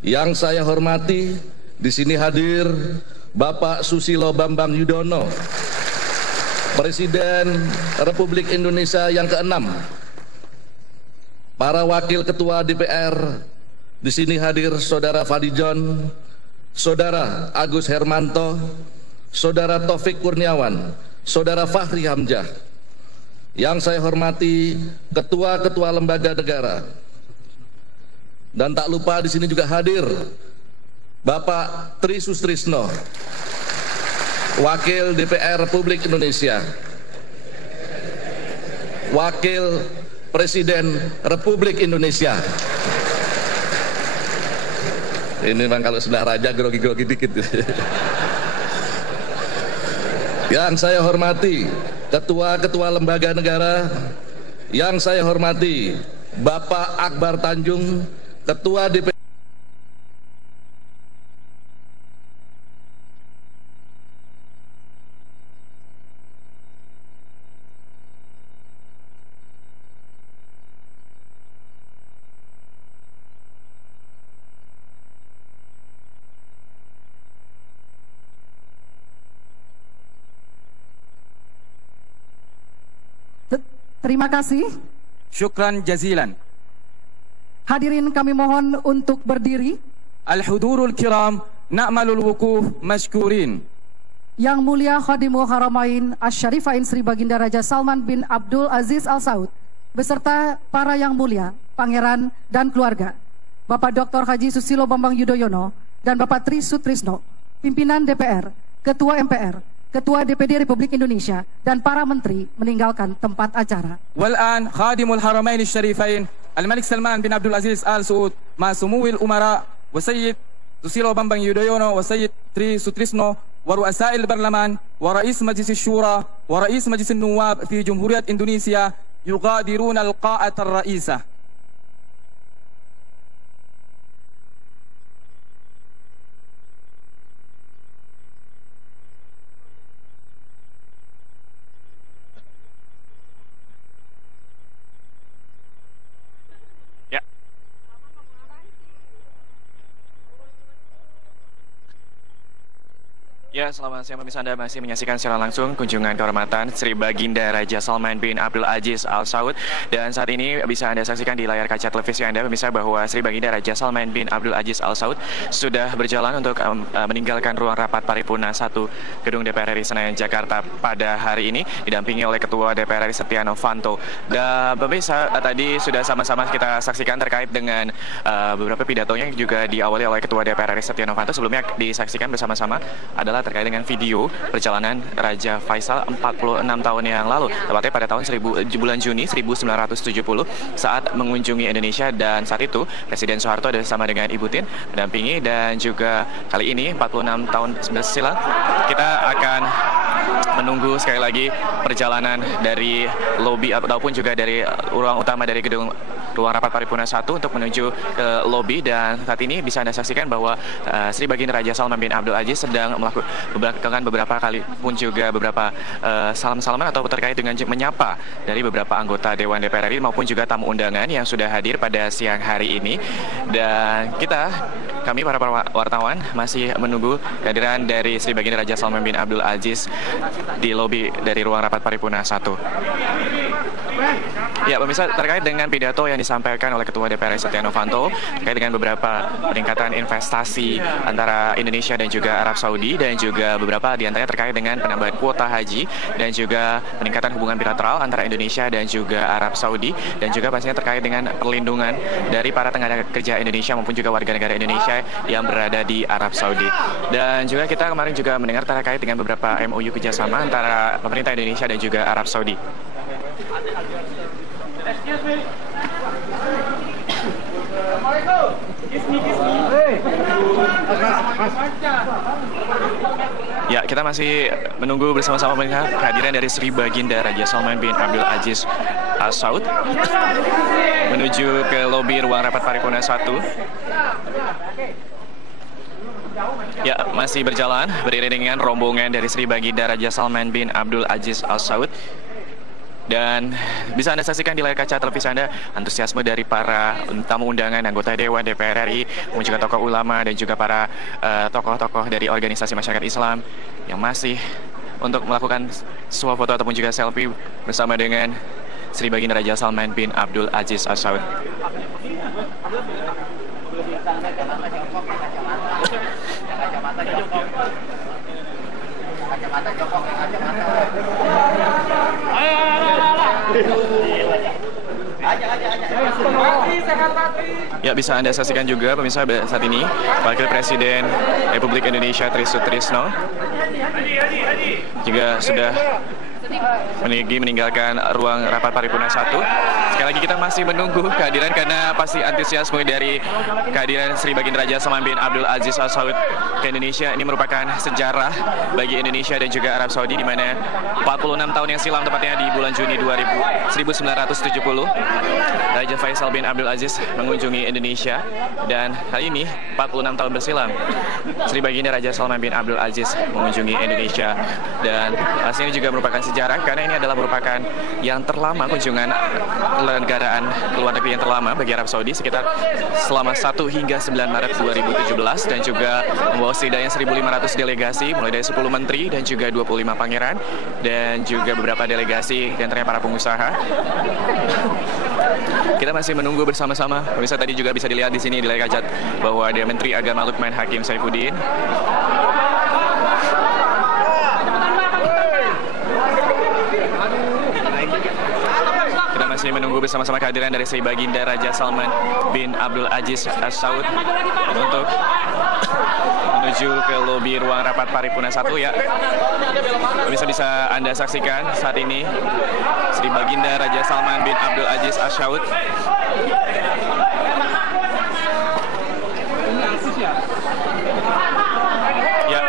Yang saya hormati, di sini hadir Bapak Susilo Bambang Yudhoyono, Presiden Republik Indonesia yang ke-6. Para wakil ketua DPR, di sini hadir Saudara Fadlijon, Saudara Agus Hermanto, Saudara Taufik Kurniawan, Saudara Fahri Hamzah. Yang saya hormati ketua-ketua lembaga negara. Dan tak lupa di sini juga hadir Bapak Tri Sutrisno, Wakil DPR Republik Indonesia, Wakil Presiden Republik Indonesia. Ini memang kalau sudah raja grogi-grogi dikit. Yang saya hormati ketua-ketua lembaga negara, yang saya hormati Bapak Akbar Tanjung, Ketua DPR. Terima kasih. Syukran jazilan. Hadirin kami mohon untuk berdiri. Al-hudurul kiram, na'malul wukuf mashkurin. Yang mulia Khadimul Haramain Asy-Syarifain Sri Baginda Raja Salman bin Abdul Aziz Al Saud beserta para yang mulia, pangeran dan keluarga, Bapak Dr. Haji Susilo Bambang Yudhoyono dan Bapak Tri Sutrisno, pimpinan DPR, Ketua MPR, Ketua DPD Republik Indonesia, dan para menteri meninggalkan tempat acara. Wal'an Khadimul Haramain Asy-Syarifain Al-Malik Salman bin Abdul Aziz Al Saud ma Sumuwil Umara wa Sayyid Susilo Bambang Yudhoyono wa Sayyid Tri Sutrisno wa Ru'asail Barlaman wa Rais Majlis Syura wa Rais Majlis Nuwab fi Jumhuriyat Indonesia yugadiruna al-qa'at ar-ra'isah. Ya, selamat siang pemirsa, Anda masih menyaksikan secara langsung kunjungan kehormatan Sri Baginda Raja Salman bin Abdul Aziz Al Saud. Dan saat ini bisa Anda saksikan di layar kaca televisi Anda pemirsa bahwa Sri Baginda Raja Salman bin Abdul Aziz Al Saud sudah berjalan untuk meninggalkan ruang rapat paripurna 1 Gedung DPR RI Senayan Jakarta pada hari ini didampingi oleh Ketua DPR RI Setia Novanto. Dan pemirsa, tadi sudah sama-sama kita saksikan terkait dengan beberapa pidatonya yang juga diawali oleh Ketua DPR RI Setia Novanto. Sebelumnya disaksikan bersama-sama adalah terkait dengan video perjalanan Raja Faisal 46 tahun yang lalu, tepatnya pada tahun bulan Juni 1970 saat mengunjungi Indonesia, dan saat itu Presiden Soeharto bersama dengan Ibu Tien mendampingi, dan juga kali ini 46 tahun silam kita akan menunggu sekali lagi perjalanan dari lobi ataupun juga dari ruang utama dari gedung ruang rapat paripurna 1 untuk menuju ke lobi. Dan saat ini bisa Anda saksikan bahwa Sri Baginda Raja Salman bin Abdul Aziz sedang melakukan beberapa kali pun juga beberapa salam-salaman atau terkait dengan menyapa dari beberapa anggota Dewan DPR RI maupun juga tamu undangan yang sudah hadir pada siang hari ini. Dan kami para wartawan masih menunggu kehadiran dari Sri Baginda Raja Salman bin Abdul Aziz di lobi dari ruang rapat paripurna 1. Ya, pemirsa, terkait dengan pidato yang disampaikan oleh Ketua DPR RI Setia Novanto terkait dengan beberapa peningkatan investasi antara Indonesia dan juga Arab Saudi, dan juga beberapa diantaranya terkait dengan penambahan kuota haji dan juga peningkatan hubungan bilateral antara Indonesia dan juga Arab Saudi, dan juga pastinya terkait dengan perlindungan dari para tenaga kerja Indonesia maupun juga warga negara Indonesia yang berada di Arab Saudi. Dan juga kita kemarin juga mendengar terkait dengan beberapa MOU kerjasama antara pemerintah Indonesia dan juga Arab Saudi. Ya, kita masih menunggu bersama-sama melihat kehadiran dari Sri Baginda Raja Salman bin Abdul Aziz Al Saud menuju ke lobi ruang rapat paripurna 1. Ya, masih berjalan beriringan rombongan dari Sri Baginda Raja Salman bin Abdul Aziz Al Saud Dan bisa Anda saksikan di layar kaca televisi Anda antusiasme dari para tamu undangan, anggota Dewan, DPR RI, kemudian juga tokoh ulama dan juga para tokoh-tokoh dari organisasi masyarakat Islam yang masih untuk melakukan foto ataupun juga selfie bersama dengan Sri Baginda Raja Salman bin Abdul Aziz Al Saud. Ya, bisa Anda saksikan juga pemirsa saat ini Wakil Presiden Republik Indonesia Tri Sutrisno juga sudah meninggalkan ruang rapat paripurna 1. Sekali lagi kita masih menunggu kehadiran karena pasti antusiasme dari kehadiran Sri Baginda Raja Salman bin Abdul Aziz Al Saud ke Indonesia ini merupakan sejarah bagi Indonesia dan juga Arab Saudi, di mana 46 tahun yang silam, tepatnya di bulan Juni 1970, Raja Faisal bin Abdul Aziz mengunjungi Indonesia, dan kali ini 46 tahun bersilam Sri Baginda Raja Salman bin Abdul Aziz mengunjungi Indonesia, dan pastinya juga merupakan sejarah karena ini adalah merupakan yang terlama kunjungan negaraan ke luar negeri yang terlama bagi Arab Saudi, sekitar selama 1 hingga 9 Maret 2017, dan juga membawa setidaknya 1.500 delegasi mulai dari 10 menteri dan juga 25 pangeran dan juga beberapa delegasi dan ternyata para pengusaha. Kita masih menunggu bersama-sama. Pemirsa, tadi juga bisa dilihat di sini di layar kaca bahwa ada Menteri Agama Lukman Hakim Saifuddin. Kita masih menunggu bersama-sama kehadiran dari Sri Baginda Raja Salman bin Abdul Aziz Al Saud untuk menuju ke lobi ruang rapat paripurna 1 ya. Pemirsa, bisa Anda saksikan saat ini Sri Baginda Raja Salman bin Abdul Aziz Al Saud ya.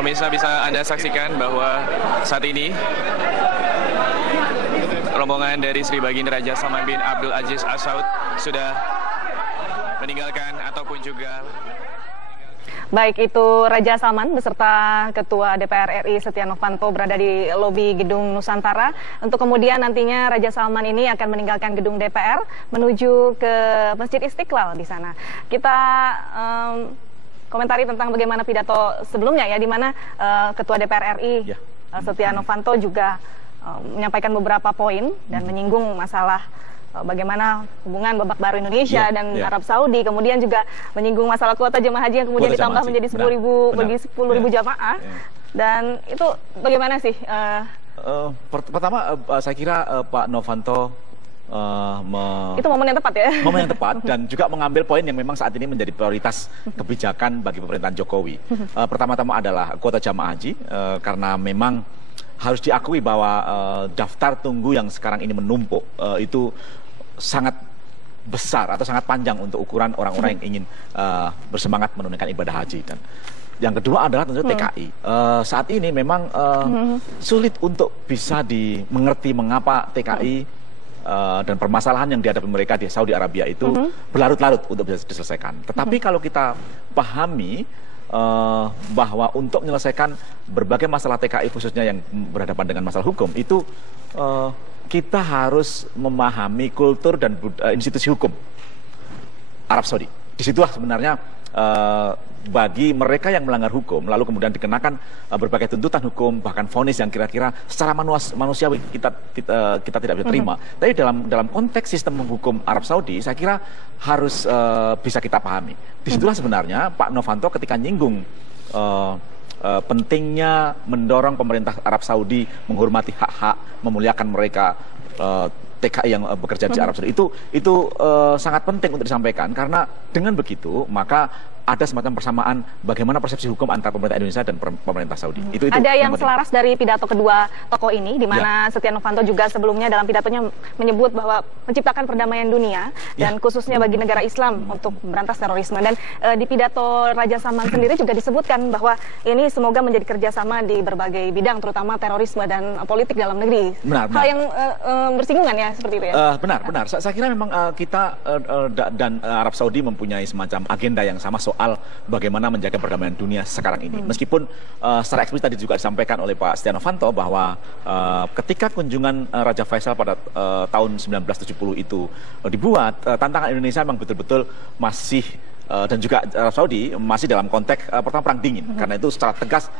Pemirsa, bisa Anda saksikan bahwa saat ini rombongan dari Sri Baginda Raja Salman bin Abdul Aziz Al Saud sudah meninggalkan ataupun juga baik itu Raja Salman beserta Ketua DPR RI Setia Novanto berada di lobi Gedung Nusantara, untuk kemudian nantinya Raja Salman ini akan meninggalkan gedung DPR menuju ke Masjid Istiqlal di sana. Kita komentari tentang bagaimana pidato sebelumnya ya, di mana Ketua DPR RI Setia Novanto juga menyampaikan beberapa poin dan menyinggung masalah bagaimana hubungan babak baru Indonesia dan Arab Saudi, kemudian juga menyinggung masalah kuota jemaah haji yang kemudian ditambah menjadi 10.000 bagi 10.000 jamaah. Dan itu bagaimana sih? Pertama saya kira Pak Novanto itu momen yang tepat ya? Momen yang tepat dan juga mengambil poin yang memang saat ini menjadi prioritas kebijakan bagi pemerintahan Jokowi. Pertama-tama adalah kuota jamaah haji, karena memang harus diakui bahwa daftar tunggu yang sekarang ini menumpuk itu sangat besar atau sangat panjang untuk ukuran orang-orang yang ingin bersemangat menunaikan ibadah haji. Dan yang kedua adalah tentu TKI. Saat ini memang sulit untuk bisa dimengerti mengapa TKI dan permasalahan yang dihadapi mereka di Saudi Arabia itu berlarut-larut untuk bisa diselesaikan. Tetapi kalau kita pahami bahwa untuk menyelesaikan berbagai masalah TKI khususnya yang berhadapan dengan masalah hukum itu kita harus memahami kultur dan institusi hukum Arab Saudi. Disitulah sebenarnya bagi mereka yang melanggar hukum lalu kemudian dikenakan berbagai tuntutan hukum, bahkan vonis yang kira-kira secara manusiawi kita tidak bisa terima. Tapi dalam konteks sistem hukum Arab Saudi saya kira harus bisa kita pahami. Disitulah sebenarnya Pak Novanto ketika nyinggung pentingnya mendorong pemerintah Arab Saudi menghormati hak-hak, memuliakan mereka, TKI yang bekerja di Arab Saudi itu sangat penting untuk disampaikan, karena dengan begitu maka ada semacam persamaan bagaimana persepsi hukum antara pemerintah Indonesia dan pemerintah Saudi. Itu ada yang selaras dari pidato kedua tokoh ini, di mana Setia Novanto juga sebelumnya dalam pidatonya menyebut bahwa menciptakan perdamaian dunia dan khususnya bagi negara Islam untuk berantas terorisme. Dan di pidato Raja Salman sendiri juga disebutkan bahwa ini semoga menjadi kerjasama di berbagai bidang, terutama terorisme dan politik dalam negeri. Hal yang bersinggungan ya seperti itu ya? Benar. Saya kira memang kita dan Arab Saudi mempunyai semacam agenda yang sama soal bagaimana menjaga perdamaian dunia sekarang ini. Meskipun secara eksplisit tadi juga disampaikan oleh Pak Setia Novanto bahwa ketika kunjungan Raja Faisal pada tahun 1970 itu dibuat, tantangan Indonesia memang betul-betul masih dan juga Arab Saudi masih dalam konteks pertama perang dingin. Karena itu secara tegas